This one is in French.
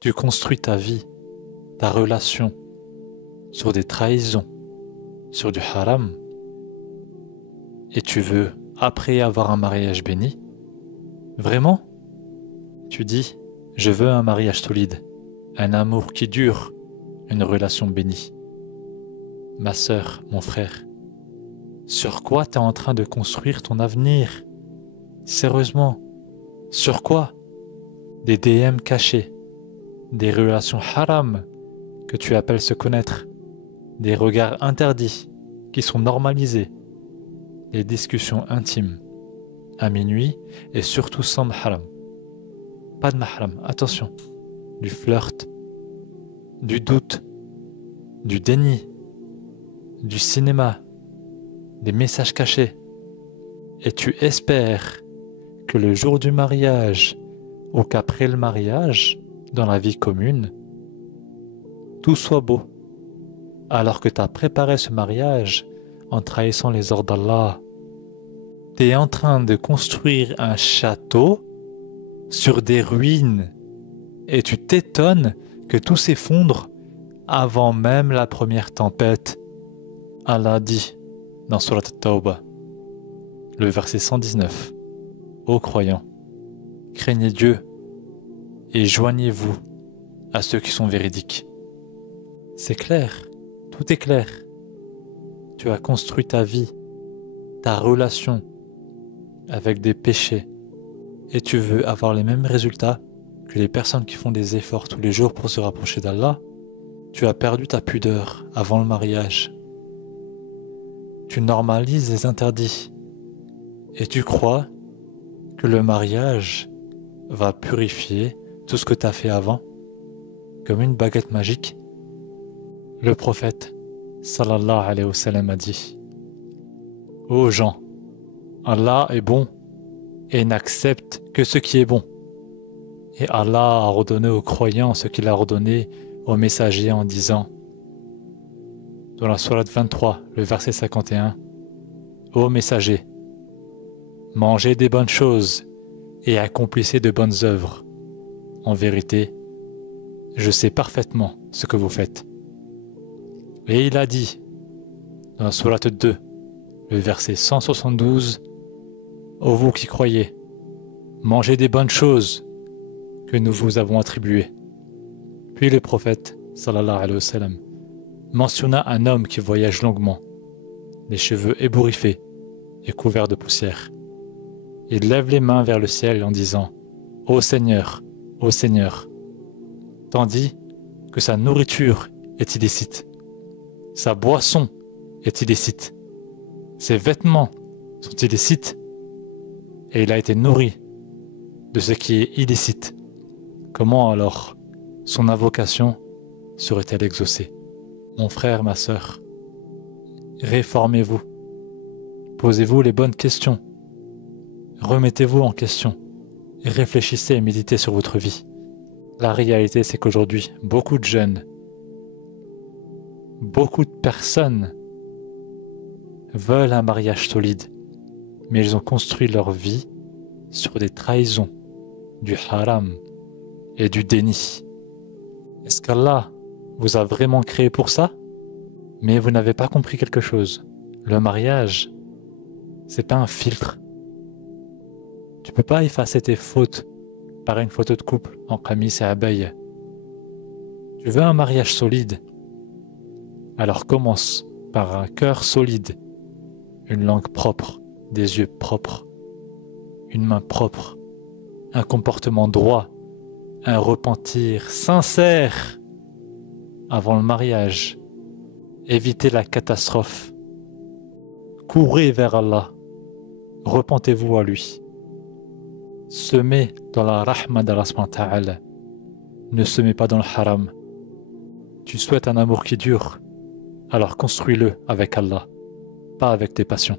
Tu construis ta vie, ta relation, sur des trahisons, sur du haram, et tu veux, après avoir un mariage béni, vraiment, tu dis, je veux un mariage solide, un amour qui dure, une relation bénie. Ma sœur, mon frère, sur quoi tu es en train de construire ton avenir? Sérieusement, sur quoi? Des DM cachés, des relations haram que tu appelles se connaître, des regards interdits qui sont normalisés, des discussions intimes, à minuit et surtout sans mahram. Pas de mahram, attention, du flirt, du doute, du déni, du cinéma, des messages cachés. Et tu espères que le jour du mariage ou qu'après le mariage, dans la vie commune, tout soit beau, alors que tu as préparé ce mariage en trahissant les ordres d'Allah. Tu es en train de construire un château sur des ruines et tu t'étonnes que tout s'effondre avant même la première tempête. Allah dit dans Surat At-Tawbah, le verset 119, ô croyants, craignez Dieu et joignez-vous à ceux qui sont véridiques. C'est clair, tout est clair. Tu as construit ta vie, ta relation avec des péchés et tu veux avoir les mêmes résultats que les personnes qui font des efforts tous les jours pour se rapprocher d'Allah. Tu as perdu ta pudeur avant le mariage. Tu normalises les interdits et tu crois que le mariage va purifier tout ce que tu as fait avant comme une baguette magique. Le prophète sallallahu alayhi wa sallam a dit: ô gens, Allah est bon et n'accepte que ce qui est bon. Et Allah a ordonné aux croyants ce qu'il a ordonné aux messagers en disant, dans la sourate 23, le verset 51, ô messagers, mangez des bonnes choses et accomplissez de bonnes œuvres. En vérité, je sais parfaitement ce que vous faites. Et il a dit, dans la sourate 2, le verset 172, ô vous qui croyez, mangez des bonnes choses que nous vous avons attribuées. Puis le prophète, sallallahu alayhi wa sallam, mentionna un homme qui voyage longuement, les cheveux ébouriffés et couverts de poussière. Il lève les mains vers le ciel en disant, ô Seigneur, tandis que sa nourriture est illicite, sa boisson est illicite, ses vêtements sont illicites, et il a été nourri de ce qui est illicite. Comment alors son invocation serait-elle exaucée? Mon frère, ma sœur, réformez-vous, posez-vous les bonnes questions, remettez-vous en question, et réfléchissez et méditez sur votre vie. La réalité, c'est qu'aujourd'hui, beaucoup de jeunes, beaucoup de personnes veulent un mariage solide, mais ils ont construit leur vie sur des trahisons, du haram et du déni. Est-ce qu'Allah vous a vraiment créé pour ça? Mais vous n'avez pas compris quelque chose. Le mariage, c'est pas un filtre. Tu peux pas effacer tes fautes par une photo de couple en qamis et abaya. Tu veux un mariage solide? Alors commence par un cœur solide, une langue propre, des yeux propres, une main propre, un comportement droit, un repentir sincère avant le mariage. Évitez la catastrophe. Courez vers Allah. Repentez-vous à lui. Semez dans la rahma d'Allah subhanahu wa ta'ala. Ne semez pas dans le haram. Tu souhaites un amour qui dure, alors construis-le avec Allah, pas avec tes passions.